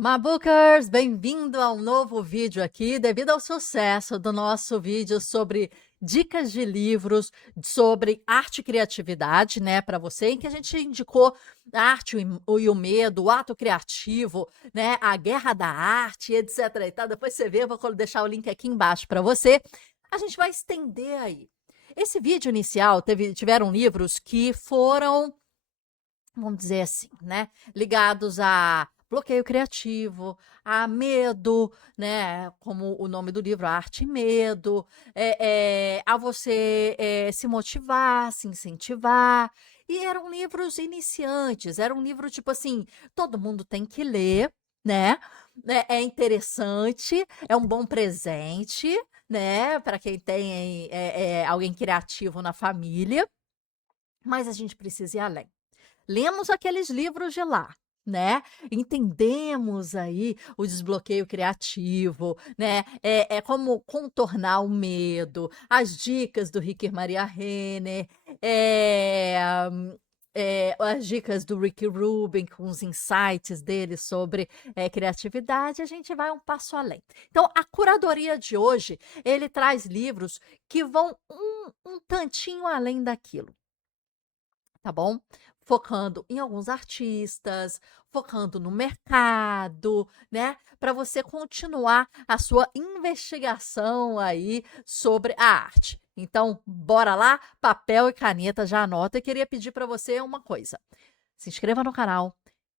Mabookers, bem-vindo a um novo vídeo aqui. Devido ao sucesso do nosso vídeo sobre dicas de livros sobre arte e criatividade, né, para você, em que a gente indicou a arte e o medo, o ato criativo, né, a guerra da arte, etc. E tal. Depois você vê, eu vou deixar o link aqui embaixo para você. A gente vai estender aí. Esse vídeo inicial tiveram livros que foram, vamos dizer assim, né, ligados a bloqueio criativo, a medo, né, como o nome do livro, Arte e Medo, a você se motivar, se incentivar. E eram livros iniciantes, era um livro tipo assim, todo mundo tem que ler, né, é interessante, é um bom presente, né, para quem tem alguém criativo na família, mas a gente precisa ir além. Lemos aqueles livros de lá, né, entendemos aí o desbloqueio criativo, né, como contornar o medo, as dicas do Rick Maria Renner, as dicas do Rick Rubin com os insights dele sobre, criatividade, a gente vai um passo além. Então a curadoria de hoje, ele traz livros que vão um tantinho além daquilo. Tá bom? Focando em alguns artistas, focando no mercado, né, para você continuar a sua investigação aí sobre a arte. Então, bora lá, papel e caneta, já anota. Eu queria pedir para você uma coisa: se inscreva no canal,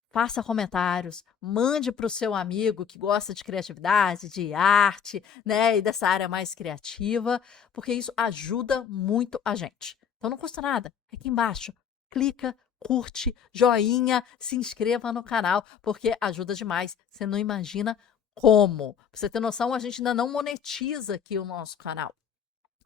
faça comentários, mande para o seu amigo que gosta de criatividade, de arte, né, e dessa área mais criativa, porque isso ajuda muito a gente. Então não custa nada, aqui embaixo, clica, curte, joinha, se inscreva no canal, porque ajuda demais. Você não imagina como. Pra você ter noção, a gente ainda não monetiza aqui o nosso canal.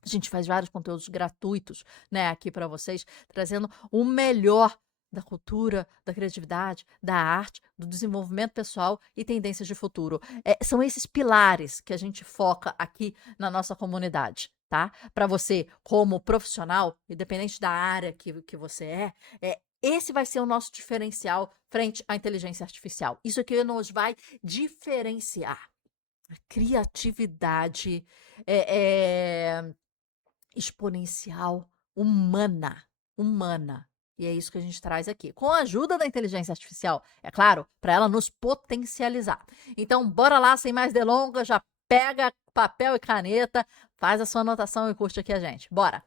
A gente faz vários conteúdos gratuitos, né, aqui para vocês, trazendo o melhor da cultura, da criatividade, da arte, do desenvolvimento pessoal e tendências de futuro. São esses pilares que a gente foca aqui na nossa comunidade, tá? Para você, como profissional, independente da área que você esse vai ser o nosso diferencial frente à inteligência artificial. Isso aqui nos vai diferenciar. A criatividade exponencial, humana. E é isso que a gente traz aqui, com a ajuda da inteligência artificial, é claro, para ela nos potencializar. Então, bora lá, sem mais delongas, já pega papel e caneta, faz a sua anotação e curte aqui a gente. Bora!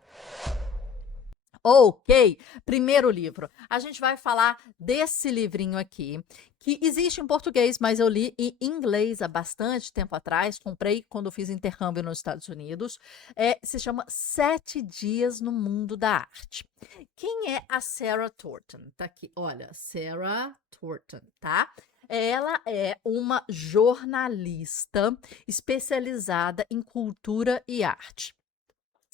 Ok, primeiro livro. A gente vai falar desse livrinho aqui, que existe em português, mas eu li em inglês há bastante tempo atrás. Comprei quando eu fiz intercâmbio nos Estados Unidos. Se chama Sete Dias no Mundo da Arte. Quem é a Sarah Thornton? Tá aqui, olha, Sarah Thornton, tá? Ela é uma jornalista especializada em cultura e arte.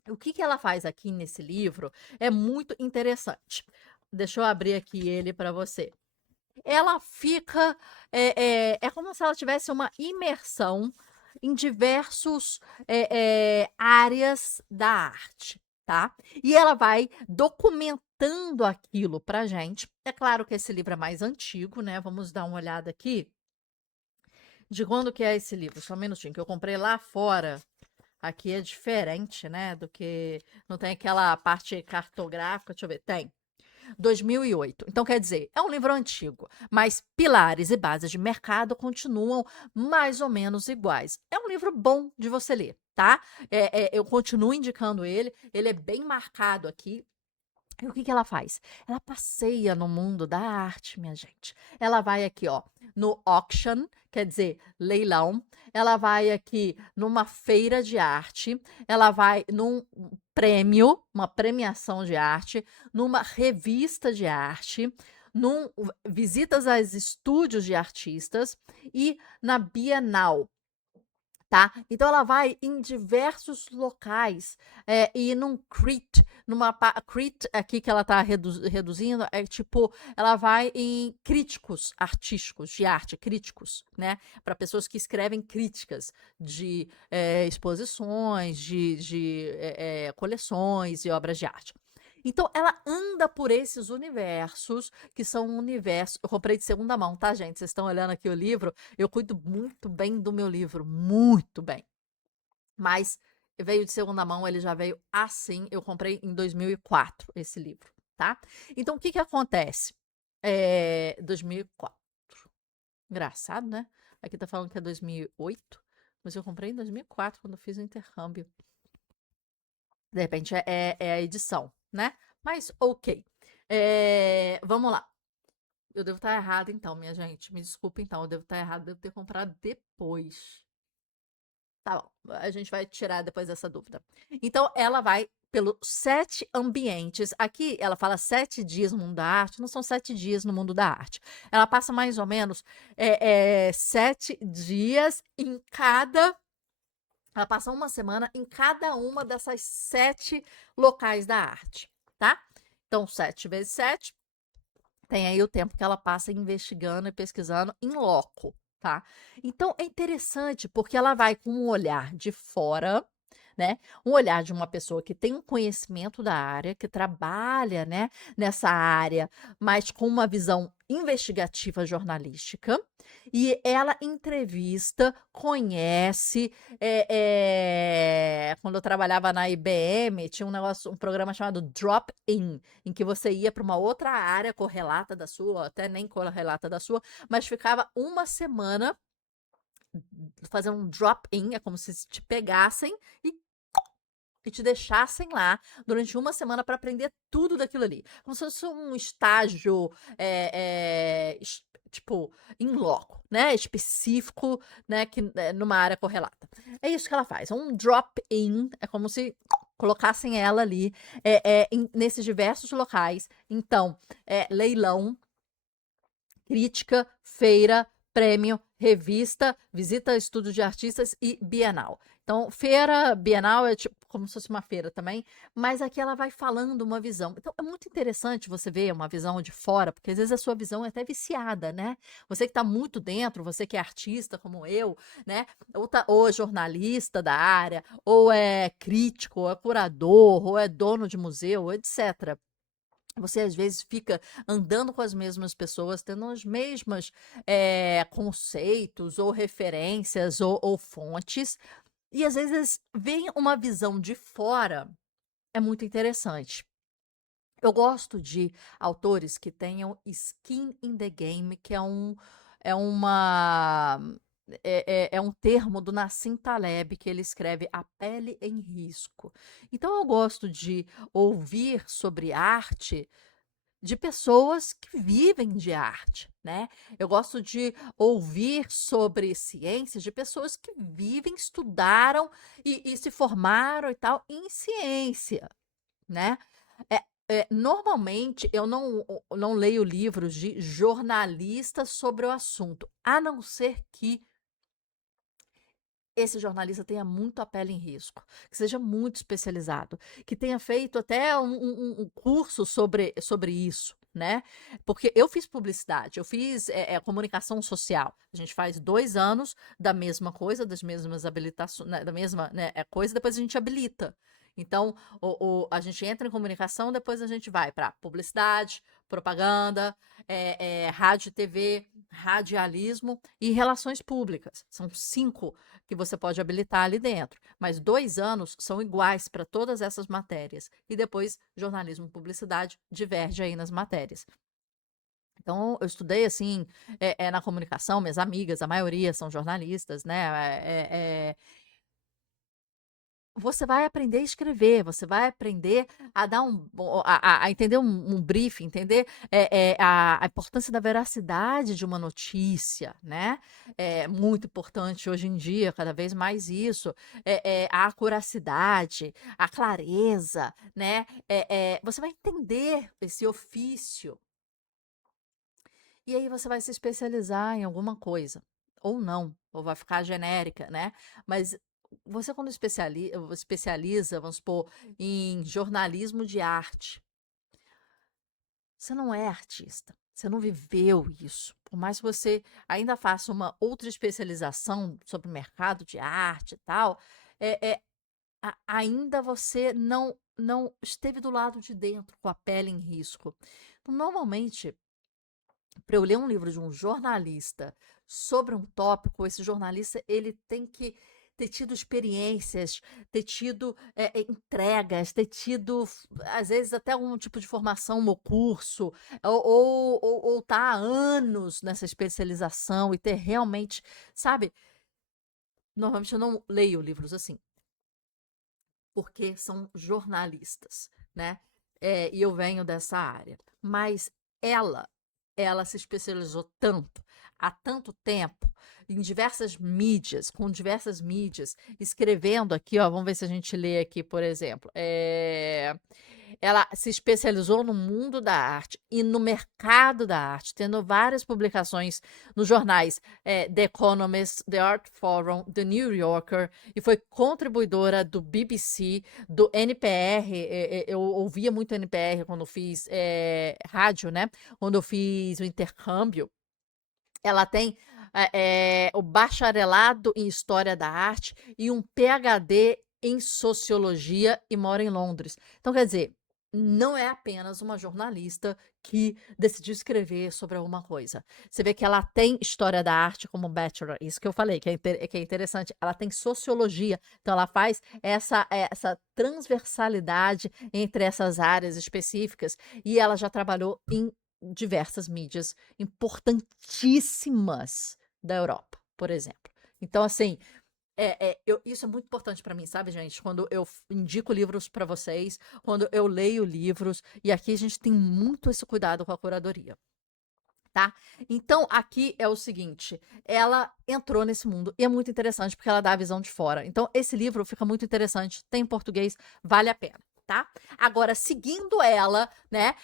O que ela faz aqui nesse livro é muito interessante. Deixa eu abrir aqui ele para você. Ela fica, é como se ela tivesse uma imersão em diversos áreas da arte, tá? E ela vai documentando aquilo pra gente. É claro que esse livro é mais antigo, né? Vamos dar uma olhada aqui de quando que é esse livro. Só um minutinho, que eu comprei lá fora. Aqui é diferente, né, do que não tem aquela parte cartográfica, deixa eu ver, tem. 2008. Então, quer dizer, é um livro antigo, mas pilares e bases de mercado continuam mais ou menos iguais. É um livro bom de você ler, tá? Eu continuo indicando ele é bem marcado aqui. E o que ela faz? Ela passeia no mundo da arte, minha gente. Ela vai aqui, ó, no auction, quer dizer, leilão. Ela vai aqui numa feira de arte. Ela vai num prêmio, uma premiação de arte, numa revista de arte, visitas aos estúdios de artistas e na Bienal. Tá? Então ela vai em diversos locais, e num crit, crit aqui que ela está reduzindo, é tipo, ela vai em críticos artísticos de arte, críticos, né? Para pessoas que escrevem críticas de exposições, de coleções e obras de arte. Então, ela anda por esses universos, que são um universo. Eu comprei de segunda mão, tá, gente? Vocês estão olhando aqui o livro. Eu cuido muito bem do meu livro, muito bem. Mas veio de segunda mão, ele já veio assim. Eu comprei em 2004 esse livro, tá? Então, o que que acontece? 2004. Engraçado, né? Aqui tá falando que é 2008, mas eu comprei em 2004, quando eu fiz o intercâmbio. De repente é a edição, né? Mas ok. Vamos lá. Eu devo estar errada, então, minha gente. Me desculpa, então. Eu devo estar errada, devo ter comprado depois. Tá bom. A gente vai tirar depois essa dúvida. Então, ela vai pelos 7 ambientes. Aqui ela fala 7 dias no mundo da arte. Não são 7 dias no mundo da arte. Ela passa mais ou menos 7 dias em cada. Ela passa uma semana em cada uma dessas 7 locais da arte, tá? Então, 7 vezes 7 tem aí o tempo que ela passa investigando e pesquisando em loco, tá? Então é interessante porque ela vai com um olhar de fora, né? Um olhar de uma pessoa que tem um conhecimento da área, que trabalha, né, nessa área, mas com uma visão investigativa jornalística. E ela entrevista, conhece. Quando eu trabalhava na IBM, tinha um programa chamado Drop-In, em que você ia para uma outra área correlata da sua, ou até nem correlata da sua, mas ficava uma semana fazendo um drop-in, é como se te pegassem e te deixassem lá durante uma semana para aprender tudo daquilo ali. Como se fosse um estágio, tipo, em loco, né? Específico, né? Numa área correlata. É isso que ela faz. Um drop-in, é como se colocassem ela ali nesses diversos locais. Então, leilão, crítica, feira, prêmio, revista, visita a estúdio de artistas e bienal. Então, feira, bienal é tipo como se fosse uma feira também, mas aqui ela vai falando uma visão. Então, é muito interessante você ver uma visão de fora, porque às vezes a sua visão é até viciada, né? Você que está muito dentro, você que é artista como eu, né? Ou é jornalista da área, ou é crítico, ou é curador, ou é dono de museu, etc. Você às vezes fica andando com as mesmas pessoas, tendo os mesmos conceitos, ou referências, ou fontes, e às vezes vem uma visão de fora, é muito interessante. Eu gosto de autores que tenham skin in the game, que é uma é um termo do Nassim Taleb que ele escreve A Pele em Risco. Então eu gosto de ouvir sobre arte de pessoas que vivem de arte, né? Eu gosto de ouvir sobre ciências de pessoas que vivem, estudaram e se formaram e tal em ciência, né? Normalmente eu não leio livros de jornalistas sobre o assunto, a não ser que esse jornalista tenha muito a pele em risco, que seja muito especializado, que tenha feito até um curso sobre isso, né? Porque eu fiz publicidade, eu fiz comunicação social. A gente faz 2 anos da mesma coisa, das mesmas habilitações, né, da mesma, né, coisa, depois a gente habilita. Então, a gente entra em comunicação, depois a gente vai para publicidade, propaganda, rádio e TV, radialismo e relações públicas. São 5 que você pode habilitar ali dentro. Mas 2 anos são iguais para todas essas matérias. E depois, jornalismo e publicidade diverge aí nas matérias. Então, eu estudei assim, na comunicação, minhas amigas, a maioria são jornalistas, né? Você vai aprender a escrever, você vai aprender a dar a entender um briefing, entender a importância da veracidade de uma notícia, né? É muito importante hoje em dia, cada vez mais isso, a acuracidade, a clareza, né? Você vai entender esse ofício e aí você vai se especializar em alguma coisa, ou não, ou vai ficar genérica, né? Mas você quando especializa, vamos supor, em jornalismo de arte, você não é artista, você não viveu isso. Por mais que você ainda faça uma outra especialização sobre o mercado de arte e tal, ainda você não esteve do lado de dentro com a pele em risco. Então, normalmente, para eu ler um livro de um jornalista sobre um tópico, esse jornalista ele tem que ter tido experiências, ter tido entregas, ter tido, às vezes, até algum tipo de formação ou curso, ou tá há anos nessa especialização e ter realmente, sabe? Normalmente eu não leio livros assim, porque são jornalistas, né? E eu venho dessa área. Mas ela, ela se especializou tanto, há tanto tempo, em diversas mídias, com diversas mídias, escrevendo aqui, ó, vamos ver se a gente lê aqui, por exemplo. Ela se especializou no mundo da arte e no mercado da arte, tendo várias publicações nos jornais The Economist, The Art Forum, The New Yorker, e foi contribuidora do BBC, do NPR. Eu ouvia muito NPR quando fiz rádio, né? Quando eu fiz o intercâmbio. Ela tem o bacharelado em História da Arte e um PhD em Sociologia e mora em Londres. Então, quer dizer, não é apenas uma jornalista que decidiu escrever sobre alguma coisa. Você vê que ela tem História da Arte como bachelor, isso que eu falei, que é interessante. Ela tem Sociologia, então ela faz essa transversalidade entre essas áreas específicas e ela já trabalhou em diversas mídias importantíssimas da Europa, por exemplo. Então, assim, isso é muito importante para mim, sabe, gente? Quando eu indico livros para vocês, quando eu leio livros, e aqui a gente tem muito esse cuidado com a curadoria. Tá? Então, aqui é o seguinte, ela entrou nesse mundo e é muito interessante porque ela dá a visão de fora. Então, esse livro fica muito interessante, tem em português, vale a pena. Tá? Agora, seguindo ela, né,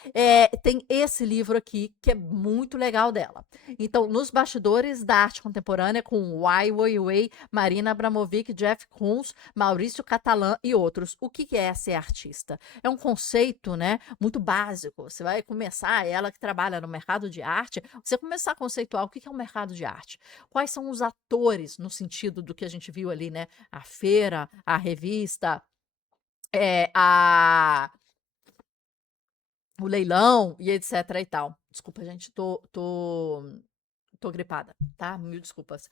tem esse livro aqui que é muito legal dela. Então, Nos Bastidores da Arte Contemporânea, com Ai Weiwei, Marina Abramovic, Jeff Koons, Maurício Catalã e outros. O que é ser artista? É um conceito, né, muito básico. Você vai começar, ela que trabalha no mercado de arte, você começar a conceituar o que é o mercado de arte. Quais são os atores, no sentido do que a gente viu ali, né? A feira, a revista, o leilão e etc e tal. Desculpa, gente, tô gripada, tá? Mil desculpas.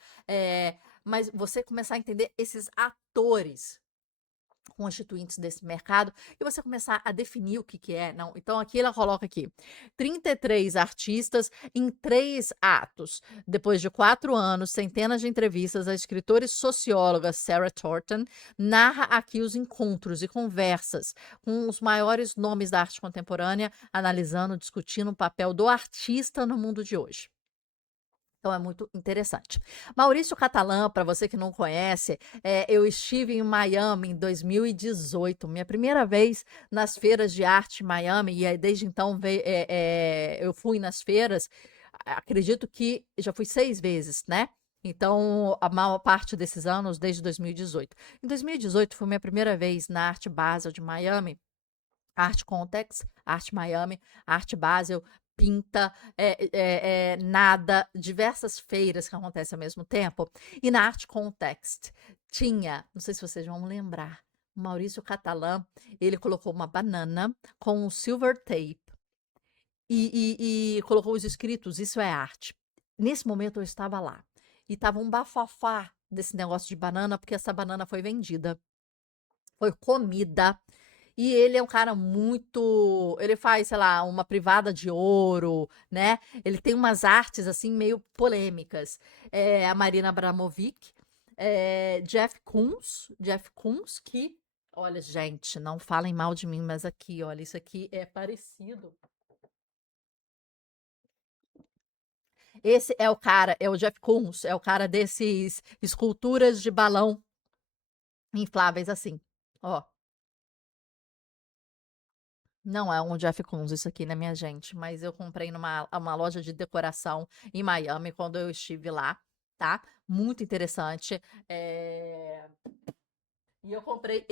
Mas você começar a entender esses atores constituintes desse mercado e você começar a definir o que é. Não, então aqui ela coloca aqui 33 artistas em 3 atos. Depois de 4 anos, centenas de entrevistas, a escritora e socióloga Sarah Thornton narra aqui os encontros e conversas com os maiores nomes da arte contemporânea, analisando, discutindo o papel do artista no mundo de hoje. Então é muito interessante. Maurício Catalã, para você que não conhece, eu estive em Miami em 2018, minha primeira vez nas feiras de arte em Miami, e aí, desde então eu fui nas feiras, acredito que já fui 6 vezes, né? Então, a maior parte desses anos, desde 2018. Em 2018, foi minha primeira vez na Arte Basel de Miami, Art Context, Arte Miami, Arte Basel, Pinta, Nada, diversas feiras que acontecem ao mesmo tempo. E na Art Context tinha, não sei se vocês vão lembrar, o Maurício Catalã, ele colocou uma banana com um silver tape e colocou os escritos, isso é arte. Nesse momento eu estava lá. E estava um bafafá desse negócio de banana, porque essa banana foi vendida, foi comida. E ele é um cara muito. Ele faz, sei lá, uma privada de ouro, né? Ele tem umas artes, assim, meio polêmicas. A Marina Abramovic, Jeff Koons, que. Olha, gente, não falem mal de mim, mas aqui, olha, isso aqui é parecido. Esse é o cara, é o Jeff Koons, é o cara desses esculturas de balão infláveis assim. Ó. Não é um Jeff Koons isso aqui, né, minha gente? Mas eu comprei numa uma loja de decoração em Miami quando eu estive lá, tá? Muito interessante. E eu comprei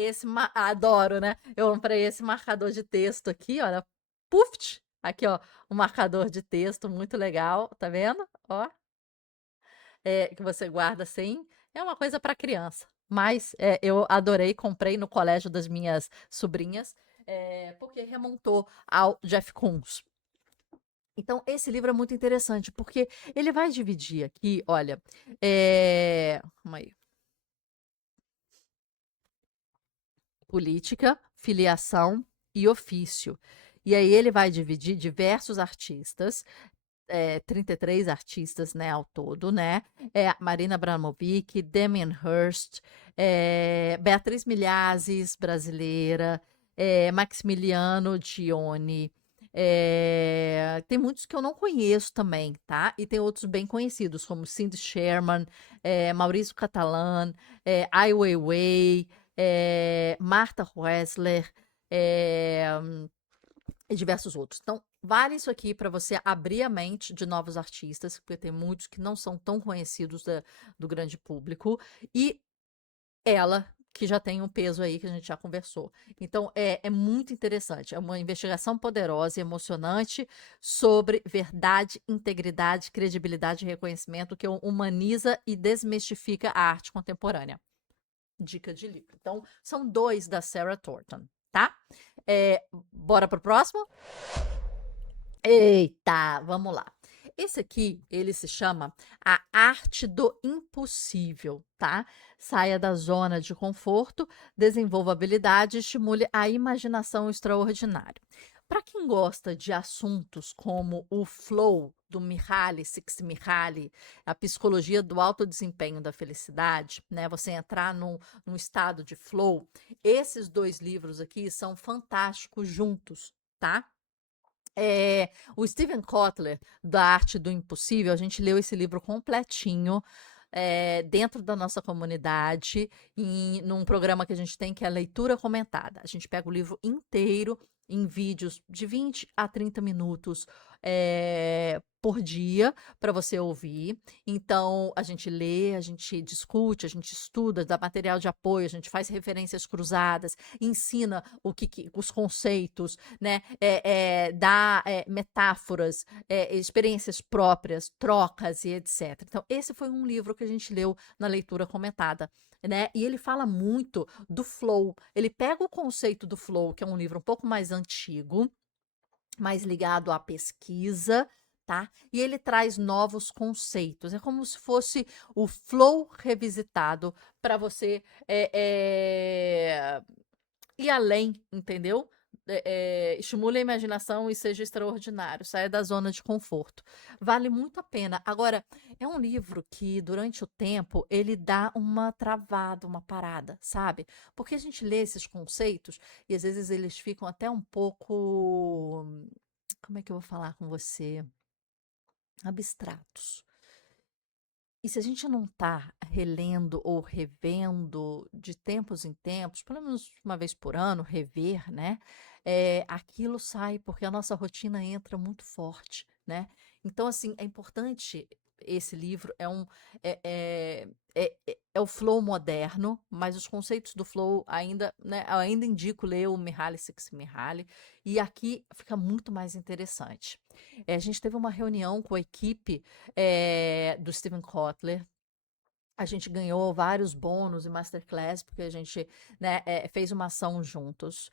adoro, né? Eu comprei esse marcador de texto aqui, olha. Puft! Aqui, ó, um marcador de texto muito legal, tá vendo? Ó, que você guarda assim. É uma coisa para criança. Mas eu adorei, comprei no colégio das minhas sobrinhas, porque remontou ao Jeff Koons. Então, esse livro é muito interessante, porque ele vai dividir aqui, olha, calma aí, política, filiação e ofício. E aí ele vai dividir diversos artistas, 33 artistas, né, ao todo, né? Marina Abramovic, Damien Hirst, Beatriz Milhazes, brasileira, Maximiliano Gioni. Tem muitos que eu não conheço também, tá? E tem outros bem conhecidos, como Cindy Sherman, Maurício Catalan, Ai Weiwei, Martha Wessler, eh, e diversos outros. Então, vale isso aqui para você abrir a mente de novos artistas, porque tem muitos que não são tão conhecidos do grande público, e ela, que já tem um peso aí que a gente já conversou. Então, é muito interessante. É uma investigação poderosa e emocionante sobre verdade, integridade, credibilidade e reconhecimento que humaniza e desmistifica a arte contemporânea. Dica de livro. Então, são dois da Sarah Thornton, tá? Bora pro próximo? Eita, vamos lá. Esse aqui, ele se chama A Arte do Impossível, tá? Saia da zona de conforto, desenvolva habilidade e estimule a imaginação extraordinária. Para quem gosta de assuntos como o flow do Mihaly Csikszentmihalyi, a psicologia do alto desempenho da felicidade, né? Você entrar num estado de flow, esses dois livros aqui são fantásticos juntos, tá? O Steven Kotler, da Arte do Impossível, a gente leu esse livro completinho, dentro da nossa comunidade, num programa que a gente tem, que é a leitura comentada. A gente pega o livro inteiro em vídeos de 20 a 30 minutos por dia para você ouvir. Então, a gente lê, a gente discute, a gente estuda, dá material de apoio, a gente faz referências cruzadas, ensina os conceitos, né? Dá metáforas, experiências próprias, trocas e etc. Então, esse foi um livro que a gente leu na leitura comentada. Né? E ele fala muito do flow. Ele pega o conceito do flow, que é um livro um pouco mais antigo, mais ligado à pesquisa, tá? E ele traz novos conceitos. É como se fosse o flow revisitado para você ir além, entendeu? Estimule a imaginação e seja extraordinário, saia da zona de conforto. Vale muito a pena. Agora, é um livro que, durante o tempo, ele dá uma travada, uma parada, sabe? Porque a gente lê esses conceitos e às vezes eles ficam até um pouco. Como é que eu vou falar com você? Abstratos. E se a gente não está relendo ou revendo de tempos em tempos, pelo menos uma vez por ano, rever, né? Aquilo sai porque a nossa rotina entra muito forte, né? Então, assim, é importante. Esse livro é, é, é o flow moderno, mas os conceitos do flow ainda, né? Eu ainda indico ler o Mihaly Csikszentmihalyi, e aqui fica muito mais interessante. A gente teve uma reunião com a equipe do Steven Kotler. A gente ganhou vários bônus e masterclass, porque a gente, né, fez uma ação juntos.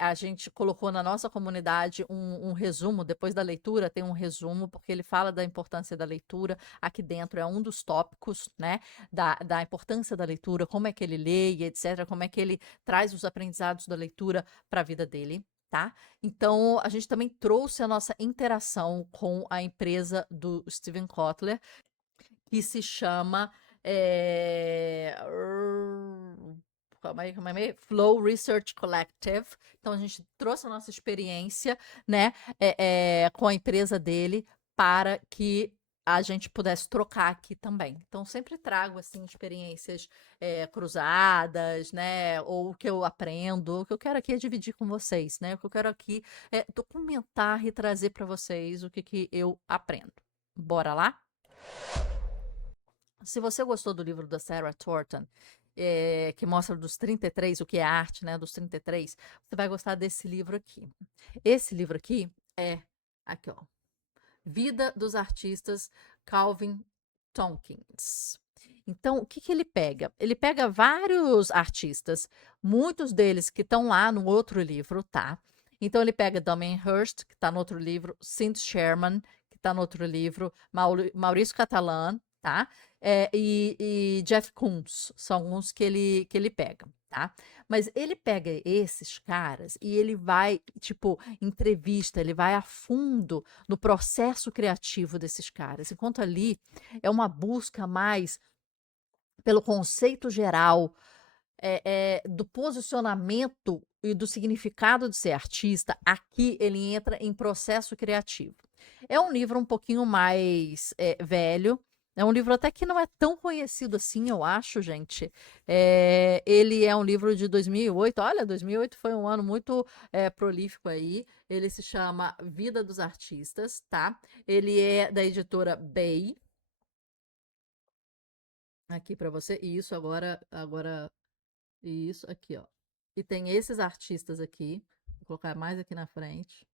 A gente colocou na nossa comunidade um resumo, depois da leitura tem um resumo, porque ele fala da importância da leitura. Aqui dentro é um dos tópicos, né, da importância da leitura, como é que ele lê e etc., como é que ele traz os aprendizados da leitura para a vida dele. Tá? Então, a gente também trouxe a nossa interação com a empresa do Steven Kotler, que se chama. eh, Calma aí, Flow Research Collective. Então, a gente trouxe a nossa experiência, né, com a empresa dele para que a gente pudesse trocar aqui também. Então, sempre trago assim experiências cruzadas, né, ou o que eu aprendo. O que eu quero aqui é dividir com vocês, né? O que eu quero aqui é documentar e trazer para vocês o que eu aprendo. Bora lá? Se você gostou do livro da Sarah Thornton, que mostra dos 33, o que é arte, né, dos 33, você vai gostar desse livro aqui. Esse livro aqui é, aqui ó, Vida dos Artistas Calvin Tompkins. Então, o que que ele pega? Ele pega vários artistas, muitos deles que estão lá no outro livro, tá? Então, ele pega Damien Hirst, que está no outro livro, Cindy Sherman, que está no outro livro, Maurício Catalan, tá? E Jeff Koons, são alguns que ele pega, tá? Mas ele pega esses caras e ele vai, tipo, entrevista, ele vai a fundo no processo criativo desses caras. Enquanto ali é uma busca mais pelo conceito geral, do posicionamento e do significado de ser artista, aqui ele entra em processo criativo. É um livro um pouquinho mais velho, é um livro até que não é tão conhecido assim, eu acho, gente. Ele é um livro de 2008. Olha, 2008 foi um ano muito prolífico aí. Ele se chama Vida dos Artistas, tá? Ele é da editora Bay. Aqui para você. E isso agora isso aqui, ó. E tem esses artistas aqui. Vou colocar mais aqui na frente,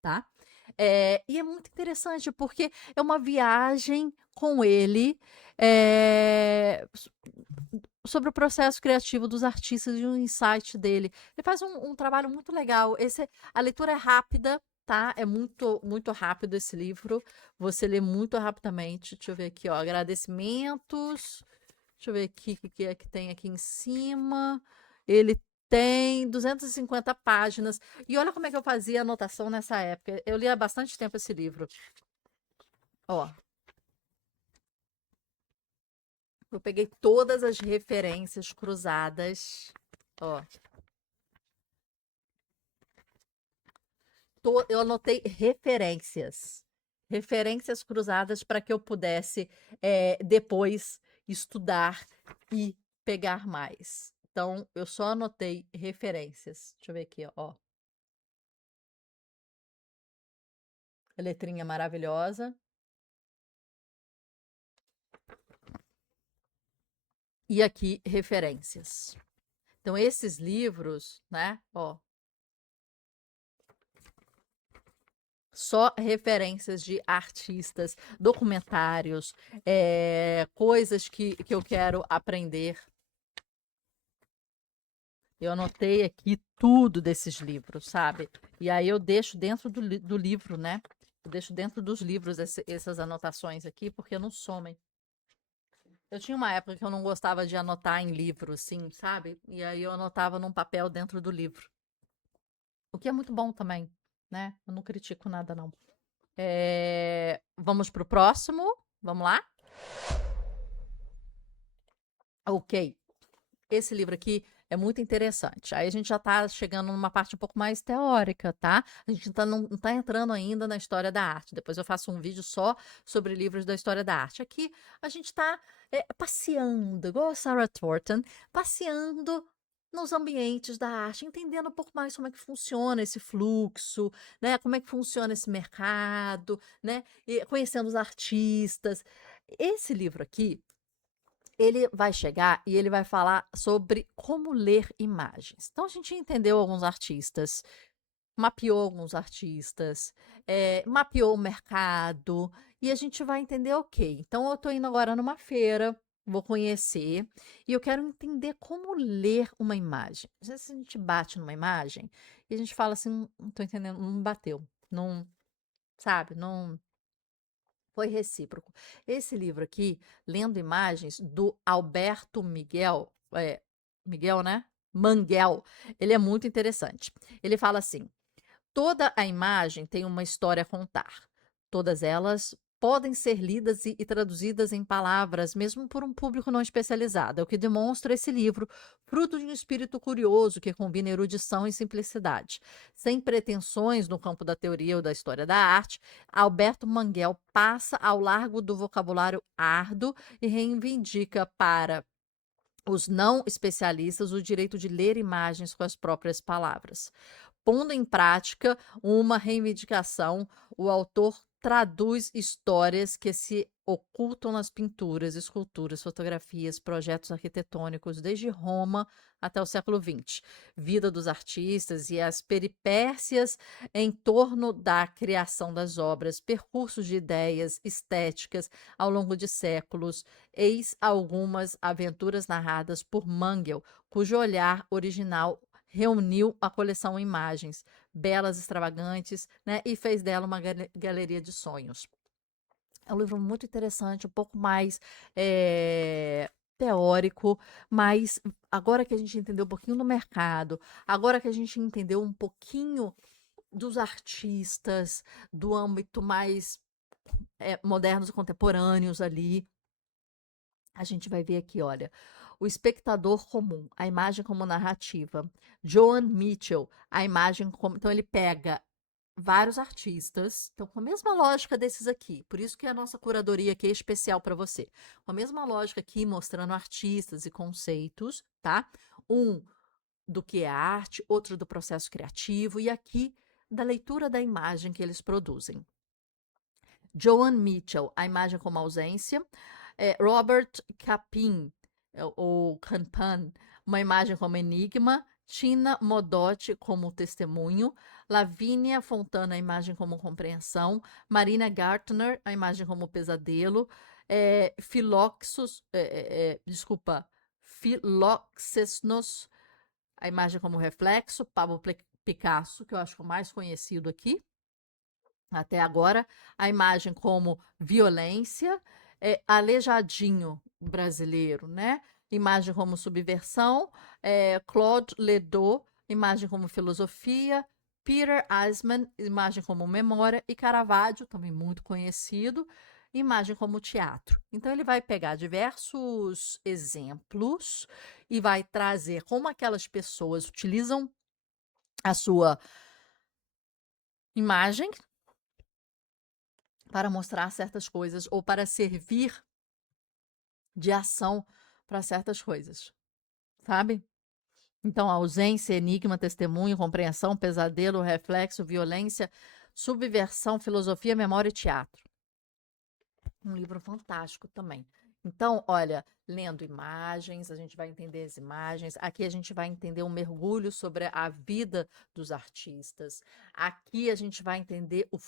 tá? E é muito interessante porque é uma viagem com ele sobre o processo criativo dos artistas e um insight dele. Ele faz um trabalho muito legal. A leitura é rápida, tá? É muito, muito rápido esse livro. Você lê muito rapidamente. Deixa eu ver aqui, ó. Agradecimentos. Deixa eu ver aqui o que é que tem aqui em cima. Ele tem 250 páginas. E olha como é que eu fazia anotação nessa época. Eu li há bastante tempo esse livro. Ó, eu peguei todas as referências cruzadas. Ó, eu anotei referências. Referências cruzadas para que eu pudesse depois estudar e pegar mais. Então, eu só anotei referências. Deixa eu ver aqui, ó. A letrinha maravilhosa. E aqui, referências. Então, esses livros, né, ó, só referências de artistas, documentários, coisas que eu quero aprender. Eu anotei aqui tudo desses livros, sabe? E aí eu deixo dentro do livro, né? Eu deixo dentro dos livros essas anotações aqui, porque não somem. Eu tinha uma época que eu não gostava de anotar em livro, assim, sabe? E aí eu anotava num papel dentro do livro. O que é muito bom também, né? Eu não critico nada, não. Vamos pro próximo? Vamos lá? Ok. Esse livro aqui é muito interessante. Aí a gente já está chegando numa parte um pouco mais teórica, tá? A gente não está entrando ainda na história da arte. Depois eu faço um vídeo só sobre livros da história da arte. Aqui a gente está passeando, igual a Sarah Thornton, passeando nos ambientes da arte, entendendo um pouco mais como é que funciona esse fluxo, né? Como é que funciona esse mercado, né? E conhecendo os artistas. Esse livro aqui, ele vai chegar e ele vai falar sobre como ler imagens. Então, a gente entendeu alguns artistas, mapeou alguns artistas, mapeou o mercado, e a gente vai entender, ok, então eu estou indo agora numa feira, vou conhecer, e eu quero entender como ler uma imagem. Às vezes a gente bate numa imagem e a gente fala assim, não estou entendendo, não bateu, não, sabe, não foi recíproco. Esse livro aqui, Lendo Imagens, do Alberto Miguel, Miguel, né? Manguel, ele é muito interessante. Ele fala assim: toda a imagem tem uma história a contar. Todas elas podem ser lidas e traduzidas em palavras, mesmo por um público não especializado. É o que demonstra esse livro, fruto de um espírito curioso que combina erudição e simplicidade. Sem pretensões no campo da teoria ou da história da arte, Alberto Manguel passa ao largo do vocabulário árduo e reivindica para os não especialistas o direito de ler imagens com as próprias palavras. Pondo em prática uma reivindicação, o autor traduz histórias que se ocultam nas pinturas, esculturas, fotografias, projetos arquitetônicos, desde Roma até o século XX. Vida dos artistas e as peripécias em torno da criação das obras, percursos de ideias estéticas ao longo de séculos, eis algumas aventuras narradas por Mangel, cujo olhar original reuniu a coleção Imagens, belas, extravagantes, né, e fez dela uma galeria de sonhos. É um livro muito interessante, um pouco mais teórico, mas agora que a gente entendeu um pouquinho do mercado, agora que a gente entendeu um pouquinho dos artistas, do âmbito mais modernos e contemporâneos ali, a gente vai ver aqui, olha, o espectador comum, a imagem como narrativa. Joan Mitchell, a imagem como. Então, ele pega vários artistas, então, com a mesma lógica desses aqui, por isso que a nossa curadoria aqui é especial para você. Com a mesma lógica aqui, mostrando artistas e conceitos, tá? Um do que é arte, outro do processo criativo, e aqui da leitura da imagem que eles produzem. Joan Mitchell, a imagem como ausência. Robert Capin, ou Campan, uma imagem como enigma. Tina Modotti como testemunho. Lavínia Fontana, a imagem como compreensão. Marina Gartner, a imagem como pesadelo. Philoxenos, a imagem como reflexo. Pablo Picasso, que eu acho que é o mais conhecido aqui até agora, a imagem como violência, Aleijadinho brasileiro, né? Imagem como subversão, Claude Ledoux, imagem como filosofia, Peter Eisman, imagem como memória, e Caravaggio, também muito conhecido, imagem como teatro. Então, ele vai pegar diversos exemplos e vai trazer como aquelas pessoas utilizam a sua imagem para mostrar certas coisas ou para servir de ação para certas coisas, sabe? Então, ausência, enigma, testemunho, compreensão, pesadelo, reflexo, violência, subversão, filosofia, memória e teatro. Um livro fantástico também. Então, olha, lendo imagens, a gente vai entender as imagens. Aqui a gente vai entender um mergulho sobre a vida dos artistas. Aqui a gente vai entender o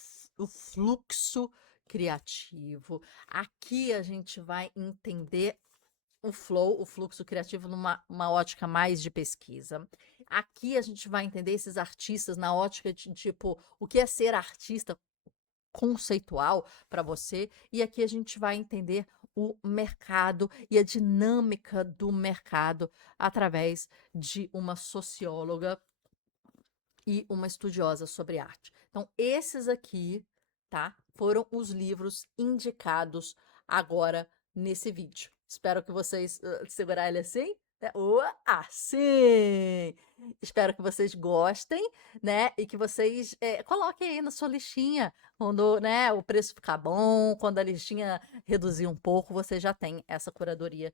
fluxo criativo. Aqui a gente vai entender o flow, o fluxo criativo, numa ótica mais de pesquisa. Aqui a gente vai entender esses artistas na ótica de, tipo, o que é ser artista conceitual para você, e aqui a gente vai entender o mercado e a dinâmica do mercado através de uma socióloga e uma estudiosa sobre arte. Então, esses aqui, tá, foram os livros indicados agora nesse vídeo. Espero que vocês segurar ele assim, né? Assim! Espero que vocês gostem, né? E que vocês coloquem aí na sua listinha quando, né, o preço ficar bom, quando a listinha reduzir um pouco, você já tem essa curadoria.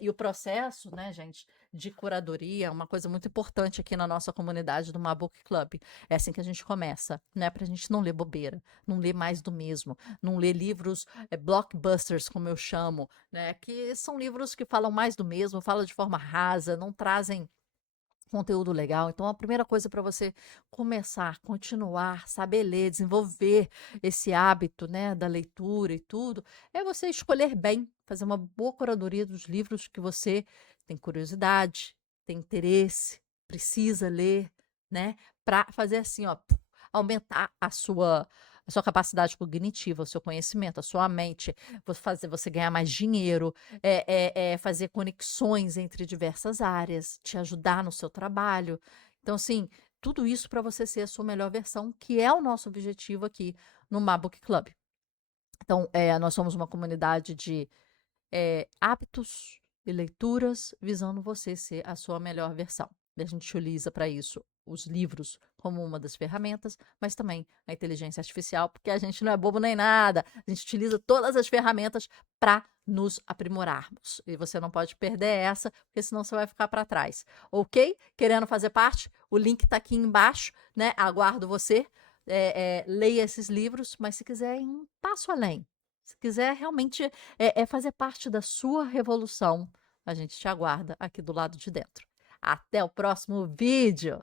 E o processo, né, gente, de curadoria é uma coisa muito importante aqui na nossa comunidade do Mabook Club. É assim que a gente começa, né? Pra gente não ler bobeira, não ler mais do mesmo, não ler livros blockbusters, como eu chamo, né? Que são livros que falam mais do mesmo, falam de forma rasa, não trazem conteúdo legal. Então, a primeira coisa para você começar, continuar, saber ler, desenvolver esse hábito, né, da leitura e tudo, é você escolher bem, fazer uma boa curadoria dos livros que você tem curiosidade, tem interesse, precisa ler, né, para fazer assim, ó, aumentar a sua capacidade cognitiva, o seu conhecimento, a sua mente, fazer você ganhar mais dinheiro, fazer conexões entre diversas áreas, te ajudar no seu trabalho. Então, assim, tudo isso para você ser a sua melhor versão, que é o nosso objetivo aqui no Mabook Club. Então, nós somos uma comunidade de hábitos e leituras visando você ser a sua melhor versão. A gente utiliza para isso os livros como uma das ferramentas, mas também a inteligência artificial, porque a gente não é bobo nem nada. A gente utiliza todas as ferramentas para nos aprimorarmos. E você não pode perder essa, porque senão você vai ficar para trás. Ok? Querendo fazer parte? O link está aqui embaixo, né? Aguardo você leia esses livros, mas se quiser ir um passo além, se quiser realmente fazer parte da sua revolução, a gente te aguarda aqui do lado de dentro. Até o próximo vídeo!